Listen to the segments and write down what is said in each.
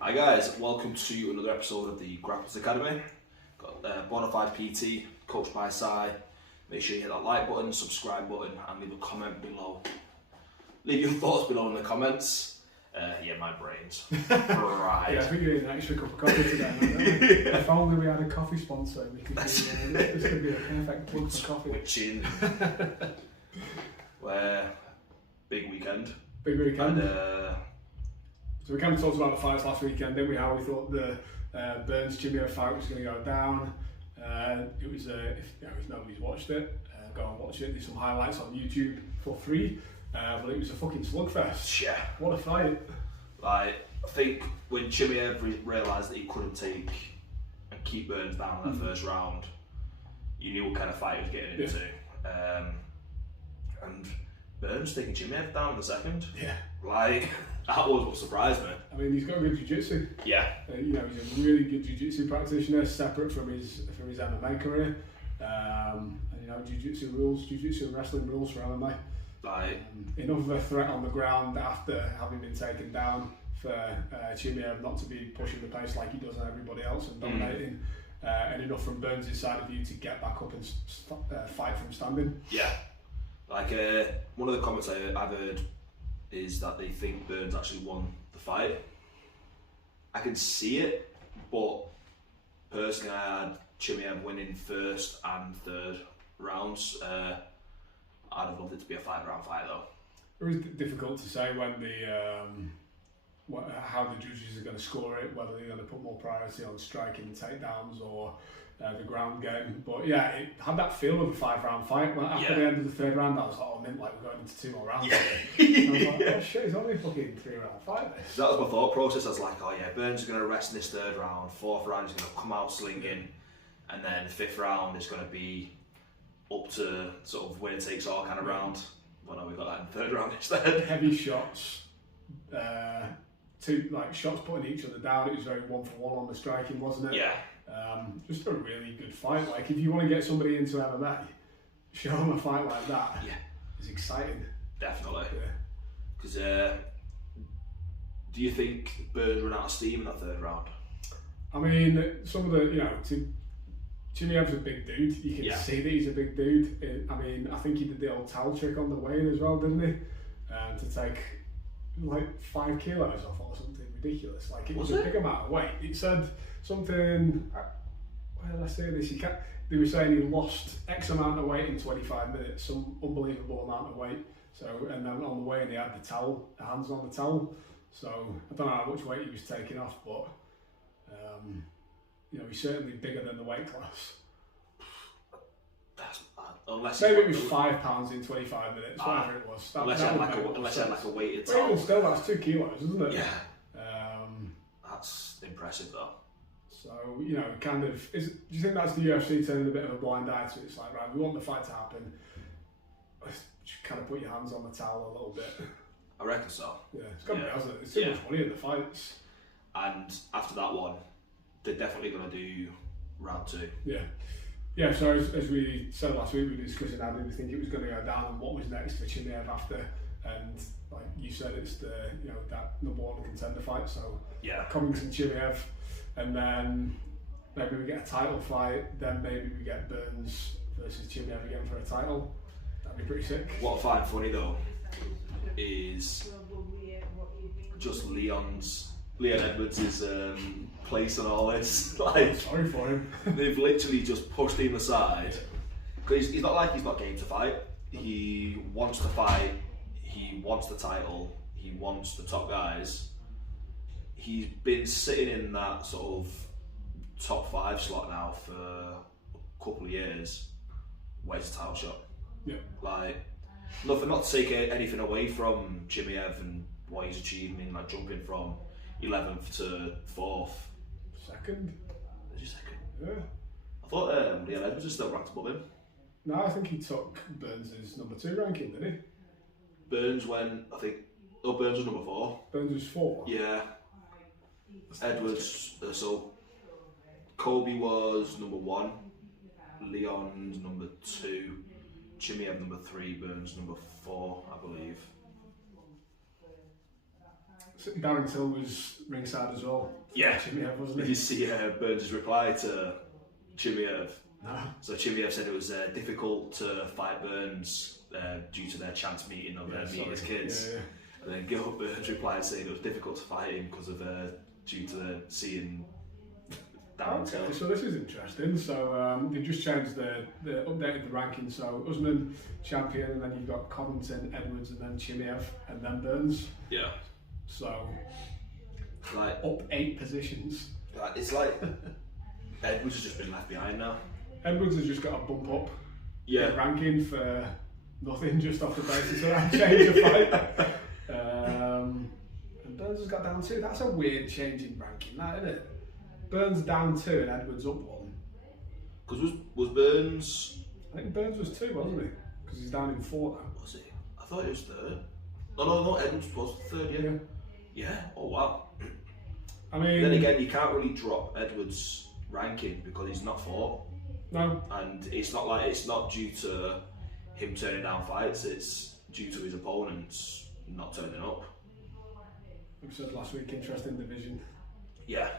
Hi guys, welcome to another episode of the Grapplers Academy. Got Bonafide PT, coached by Sai. Make sure you hit that like button, subscribe button, and leave a comment below. Leave your thoughts below in the comments. Yeah, my brains. Right. Yeah, I think you need an extra cup of coffee today, mate. If only we had a coffee sponsor, we could do, this could be a perfect plug for coffee. Which big weekend. Big weekend. And, so we kind of talked about the fights last weekend, didn't we? How we thought the Burns Chimaev fight was going to go down. It was, if nobody's watched it, go and watch it. There's some highlights on YouTube for free. But it was a fucking slugfest. Yeah. What a fight. Like, I think when Chimaev realised that he couldn't take and keep Burns down in that first round, you knew what kind of fight he was getting into. And Burns taking Chimaev down in the second. Yeah. Like, that was what surprised me. I mean, he's got good jiu-jitsu. Yeah. He's a really good jiu-jitsu practitioner, separate from his MMA career. And jiu-jitsu rules, jiu-jitsu and wrestling rules for MMA. Like, enough of a threat on the ground after having been taken down for Chimaev not to be pushing the pace like he does on everybody else and dominating, and enough from Burns' side of you to get back up and fight from standing. Yeah. Like, one of the comments I've heard is that they think Burns actually won the fight. I can see it, but personally I had Chimaev winning first and third rounds. I'd have loved it to be a 5-round fight though. It was difficult to say when how the judges are going to score it, whether they're going to put more priority on striking takedowns or the ground game. But yeah, it had that feel of a 5-round fight. After the end of the third round, I was like, oh, I meant like we're going into 2 more rounds. Yeah. I was like, oh shit, it's only a fucking 3-round fight. That was my thought process. I was like, oh yeah, Burns is going to rest in this third round. 4th round is going to come out slinging, and then 5th round is going to be up to sort of winner takes all kind of round. Well, no, we got that in the 3rd round instead. Heavy shots, two shots putting each other down. It was very 1-for-1 on the striking, wasn't it? Yeah. Just a really good fight. Like, if you want to get somebody into MMA, show them a fight like that. Yeah, it's exciting. Definitely. Yeah. Because do you think Burns ran out of steam in that 3rd round? I mean, some of the Chimaev's a big dude. You can see that he's a big dude. I mean, I think he did the old towel trick on the weigh-in as well, didn't he? To take like 5 kilos off or something ridiculous. Like, it was a big amount of weight. It said something. Where did I say this? They were saying he lost X amount of weight in 25 minutes, some unbelievable amount of weight. So, and then on the weigh-in he had the hands on the towel. So I don't know how much weight he was taking off, but. He's certainly bigger than the weight class. Unless maybe it was £5 in 25 minutes, whatever it was. Unless he had like a weighted towel. Even still, that's 2 kilos, isn't it? Yeah. That's impressive though. So, kind of, do you think that's the UFC turning a bit of a blind eye to it? It's like, right, we want the fight to happen. Just kind of put your hands on the towel a little bit. I reckon so. Yeah, it's got to be, hasn't it? There's too much money in the fights. And after that one, they're definitely going to do round 2. Yeah. Yeah, so as we said last week, we were discussing how did we think it was going to go down and what was next for Chimaev after. And like you said, it's that #1 contender fight. So Covington Chimaev, and then maybe we get a title fight. Then maybe we get Burns versus Chimaev again for a title. That'd be pretty sick. What I find funny though is just Leon Edwards' place on all this. Like, sorry for him. They've literally just pushed him aside. Because he's not like he's not game to fight. He wants to fight. He wants the title. He wants the top guys. He's been sitting in that sort of top 5 slot now for a couple of years. Where's the title shot? Yeah. Like, nothing, not to take anything away from Chimaev and what he's achieving, like jumping from 11th to 4th. Second. Is he second? Yeah. I thought Leon Edwards is still ranked above him. No, I think he took Burns' #2 ranking, didn't he? Burns went, Burns was #4. Burns was 4? Yeah. Edwards, so Kobe was #1, Leon's #2, Chimaev #3, Burns #4, I believe. Darren Till was ringside as well. Yeah. Chimaev, wasn't Did he? you see Burns' reply to Chimaev? No. So Chimaev said it was difficult to fight Burns due to their chance meeting of meeting his kids. Yeah. And then Gilbert Burns replied saying it was difficult to fight him because of due to seeing Darren Till. Okay, so this is interesting. So they just changed the updated the ranking. So Usman champion, and then you've got Covington, Edwards, and then Chimaev, and then Burns. Yeah. So Like up 8 positions. it's like Edwards has just been left behind now. Edwards has just got a bump up Yeah. in ranking for nothing, just off the basis of that change of fight. And Burns has got down 2. That's a weird change in ranking, that, isn't it? Burns down 2 and Edwards up 1. Because was Burns... I think Burns was 2, wasn't he? Because he's down in 4 now. Was he? I thought he was 3rd. No, Edwards was 3rd, yeah. Yeah, oh wow. I mean... Then again, you can't really drop Edwards' ranking because he's not fought. No. And it's not due to him turning down fights, it's due to his opponents not turning up. We said last week, interesting division. Yeah.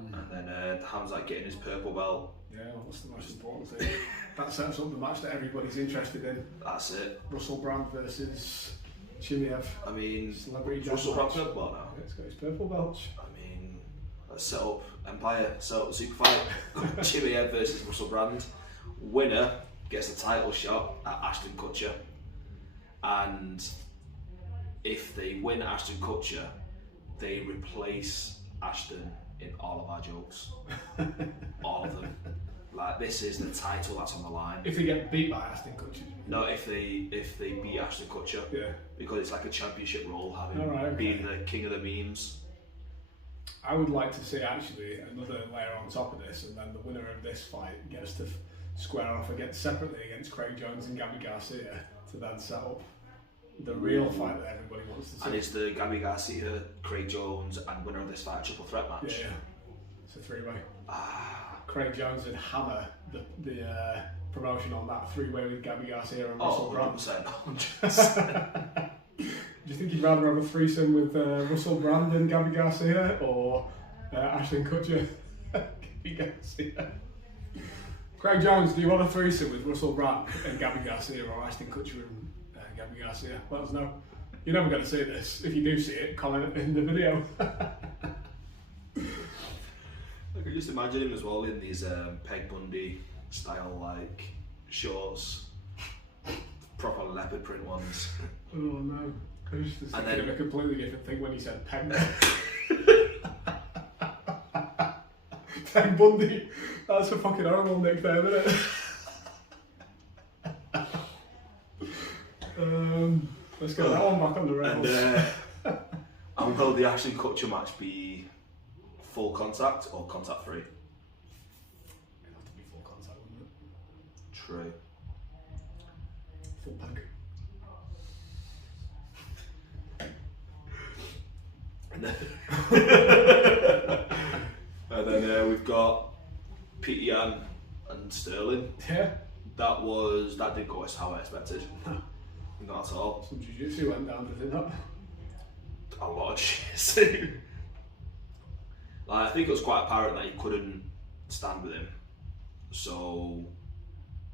And then Khamzat getting his purple belt. Yeah, well, that's the most important thing. That sets up the match that everybody's interested in. That's it. Russel Brand versus Chimaev. I mean, Celebrity Russell Brand deathmatch. purple belt now. Yeah, it's got his purple belt. I mean, let's set up Empire, set up the super fight. Chimaev versus Russell Brand. Winner gets a title shot at Ashton Kutcher. And if they win Ashton Kutcher, they replace Ashton in all of our jokes. All of them. Like, this is the title that's on the line. If they get beat by Ashton Kutcher. No, if they beat Ashton Kutcher. Yeah. Because it's like a championship role, having Alright, okay. being the king of the memes. I would like to see actually another layer on top of this, and then the winner of this fight gets to square off separately against Craig Jones and Gabby Garcia to then set up the real fight that everybody wants to see. And it's the Gabby Garcia, Craig Jones, and winner of this fight triple threat match. Yeah. It's a 3-way. Ah. Craig Jones would hammer the promotion on that 3-way with Gabby Garcia and Oh, Russell Brand. 100%. Do you think you'd rather have a threesome with Russell Brand and Gabby Garcia, or Ashton Kutcher? Gabby Garcia. Craig Jones, do you want a threesome with Russell Brand and Gabby Garcia, or Ashton Kutcher and Gabby Garcia? Let us know. You're never going to see this. If you do see it, comment in the video. I could just imagine him as well in these Peg Bundy style like shorts, proper leopard print ones. Oh no. I was just And thinking then- of a completely different thing when he said Peg. Peg Bundy. That's a fucking horrible nickname, isn't it? Let's get that one back on the rails. And will the Ashton Kutcher match be full contact or contact free? It'd have to be full contact, wouldn't it? True. Full peg. And then we've got Peter Yan and Sterling. Yeah. That didn't go as how I expected. Not at all. Some jiu-jitsu went down, did it not? A lot of shit. Like, I think it was quite apparent that he couldn't stand with him. So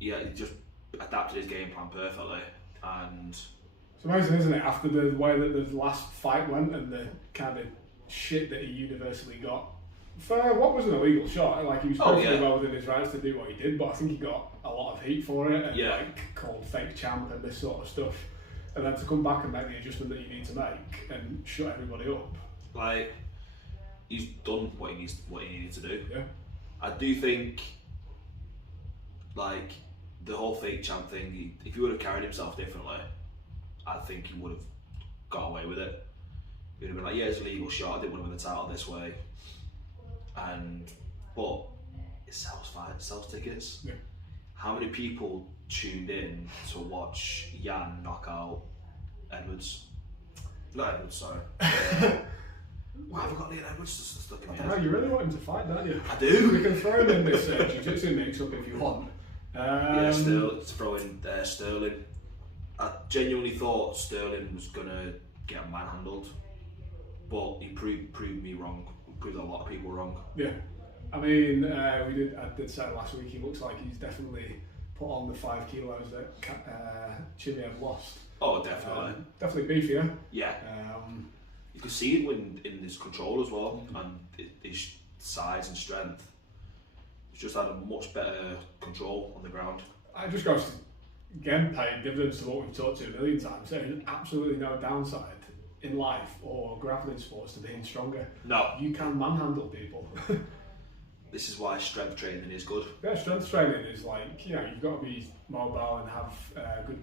yeah, he just adapted his game plan perfectly. And It's amazing, isn't it? After the way that the last fight went and the kind of shit that he universally got for what was an illegal shot, like he was perfectly well within his rights to do what he did, but I think he got a lot of heat for it and like called fake champ and this sort of stuff. And then to come back and make the adjustment that you need to make and shut everybody up. like, he's done what he needed to do. Yeah. I do think, like, the whole fake champ thing, if he would have carried himself differently, I think he would have got away with it. He'd have been like, yeah, it's a legal shot, I didn't want to win the title this way. But it sells fights, sells tickets. Yeah. How many people tuned in to watch Yan knock out Edwards? Not Edwards, sorry. Why have I got Leon Edwards stuck in my head? You really want him to fight, don't you? I do. We can throw him in this jiu-jitsu mix-up if you want. Yeah, still throwing Sterling. I genuinely thought Sterling was gonna get manhandled but he proved me wrong. Proved a lot of people wrong. Yeah, I mean, I did say last week. He looks like he's definitely put on the 5 kilos that Chimaev lost. Oh, definitely. Definitely beefier. Yeah. You could see it in his control as well, and his size and strength. He's just had a much better control on the ground. I just goes to, again, paying dividends to what we've talked to a million times. There's absolutely no downside in life or grappling sports to being stronger. No. You can manhandle people. This is why strength training is good. Yeah, strength training is like, you know, you've got to be mobile and have good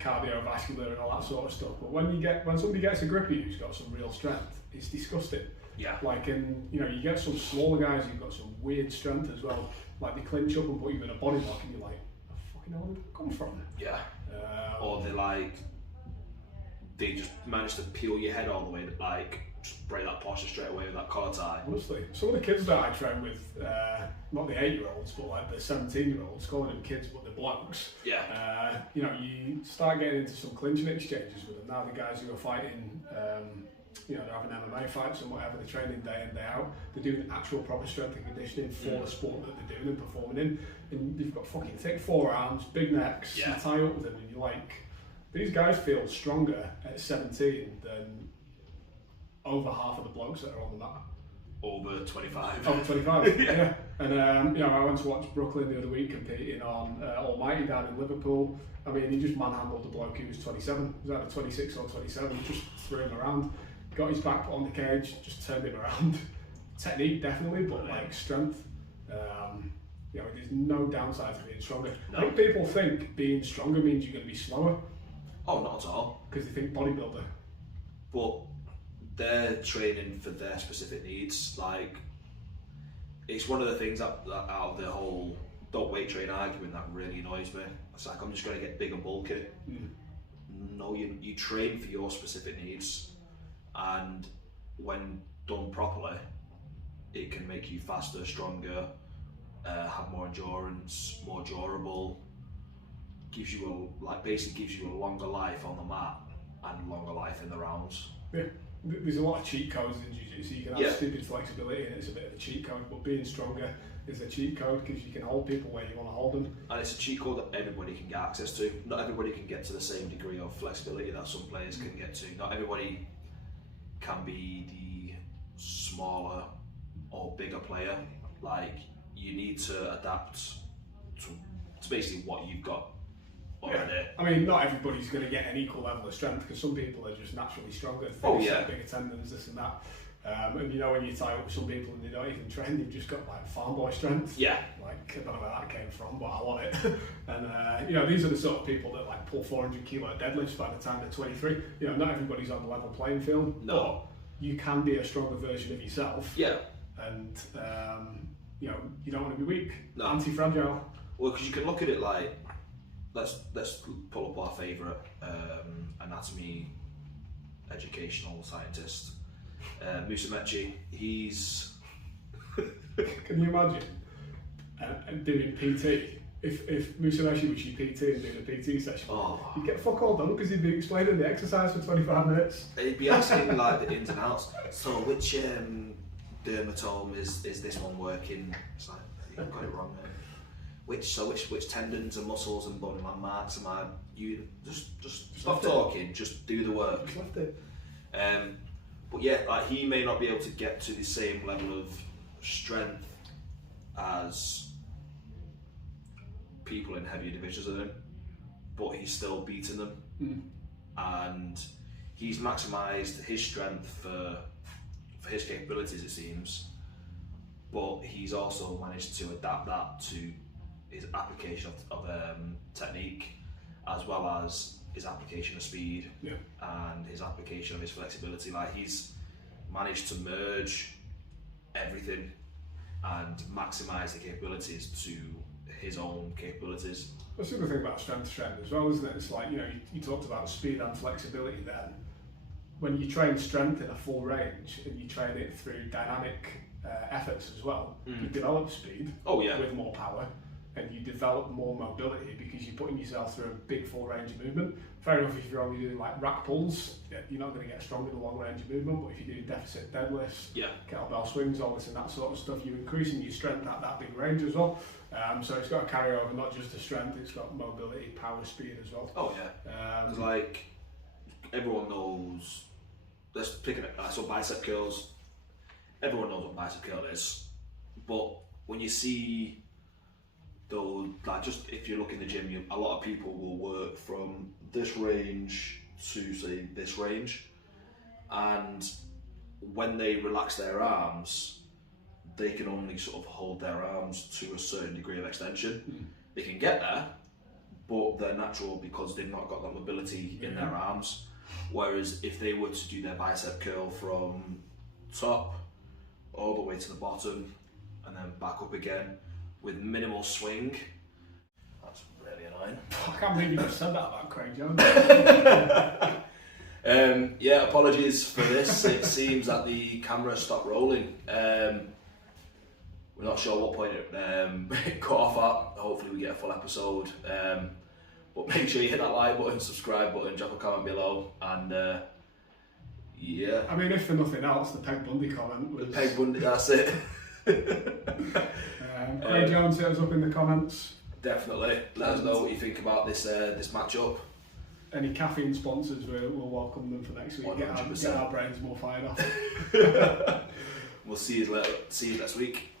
cardiovascular and all that sort of stuff. But when somebody gets a grip of you who's got some real strength, it's disgusting. Yeah. Like, you get some smaller guys who've got some weird strength as well. Like they clinch up and put you in a body lock, and you're like, "Oh, fucking hell, where did that come from?" Yeah. Or they just manage to peel your head all the way, like just break that posture straight away with that collar tie. Honestly, some of the kids that I train with, not the 8-year-olds, but like the 17-year-olds, calling them kids but they're blokes. Yeah. You start getting into some clinching exchanges with them. Now the guys who are fighting, they're having MMA fights and whatever, they're training day in, day out. They're doing actual proper strength and conditioning for the sport that they're doing and performing in. And they've got fucking thick forearms, big necks, you tie up with them, and you're like, these guys feel stronger at 17 than over half of the blokes that are on the mat. Over 25. Over 25, yeah. And I went to watch Brooklyn the other week competing on Almighty down in Liverpool. I mean, he just manhandled the bloke who was 27. He was either 26 or 27, just threw him around. Got his back put on the cage, just turned him around. Technique, definitely, but like strength. There's no downside to being stronger. No. I think people think being stronger means you're going to be slower. Oh, not at all. Because they think bodybuilder. But they're training for their specific needs. Like, it's one of the things out of the whole don't weight train argument that really annoys me. It's like, I'm just going to get big and bulky. No, you train for your specific needs, and when done properly, it can make you faster, stronger, have more endurance, more durable. Gives you a longer life on the mat and longer life in the rounds. Yeah, there's a lot of cheat codes in jiu-jitsu. You can have stupid flexibility and it's a bit of a cheat code, but being stronger is a cheat code because you can hold people where you want to hold them. And it's a cheat code that everybody can get access to. Not everybody can get to the same degree of flexibility that some players can get to. Not everybody can be the smaller or bigger player. Like, you need to adapt to basically what you've got already. Yeah. I mean, not everybody's going to get an equal level of strength because some people are just naturally stronger. Bigger tendons, this and that. And when you tie up with some people and they don't even train, they've just got like farm boy strength. Yeah. Like, I don't know where that came from, but I want it. And these are the sort of people that like pull 400 kilo deadlifts by the time they're 23. Not everybody's on the level playing field. No. But you can be a stronger version of yourself. Yeah. And you don't want to be weak. No. Anti-fragile. Well, because you can look at it like, let's pull up our favourite anatomy educational scientist, Musumeci. He's Can you imagine doing PT? If Musumeci was your PT and doing a PT session, you'd get fuck all done because he'd be explaining the exercise for 25 minutes. He'd be asking like the ins and outs. So which dermatome is this one working? It's like, you've got it wrong, man. Which tendons and muscles and bone landmarks am I? You just stop talking, just do the work. Just left it. But yeah, like, he may not be able to get to the same level of strength as people in heavier divisions are in, but he's still beating them, and he's maximised his strength for his capabilities, it seems, but he's also managed to adapt that to his application of technique, as well as his application of speed and his application of his flexibility. Like, he's managed to merge everything and maximise the capabilities to his own capabilities. That's the other thing about strength training as well, isn't it? It's like, you talked about speed and flexibility then. When you train strength in a full range and you train it through dynamic efforts as well, you develop speed with more power, and you develop more mobility because you're putting yourself through a big full range of movement. Fair enough, if you're only doing like rack pulls, you're not going to get strong with a long range of movement, but if you're doing deficit deadlifts, kettlebell swings, all this and that sort of stuff, you're increasing your strength at that big range as well. So it's got to carry over not just the strength, it's got mobility, power, speed as well. Oh yeah, because like everyone knows, let's pick it up, so bicep curls, everyone knows what bicep curl is, but when you see though, like just if you look in the gym, a lot of people will work from this range to say this range, and when they relax their arms, they can only sort of hold their arms to a certain degree of extension. They can get there, but they're natural because they've not got that mobility in their arms. Whereas if they were to do their bicep curl from top all the way to the bottom and then back up again with minimal swing, that's really annoying. I can't believe you just said that about Craig Jones. Yeah, apologies for this. It seems that the camera stopped rolling. We're not sure what point it cut off at. Hopefully we get a full episode. But make sure you hit that like button, subscribe button, drop a comment below, and yeah. I mean, if for nothing else, the Peg Bundy comment was... The Peg Bundy, that's it. Craig Jones, hit us up in the comments. Definitely. Let us know what you think about this this matchup. Any caffeine sponsors, we'll welcome them for next week. 100%. Get our brains more fired off. We'll see you later. See you next week.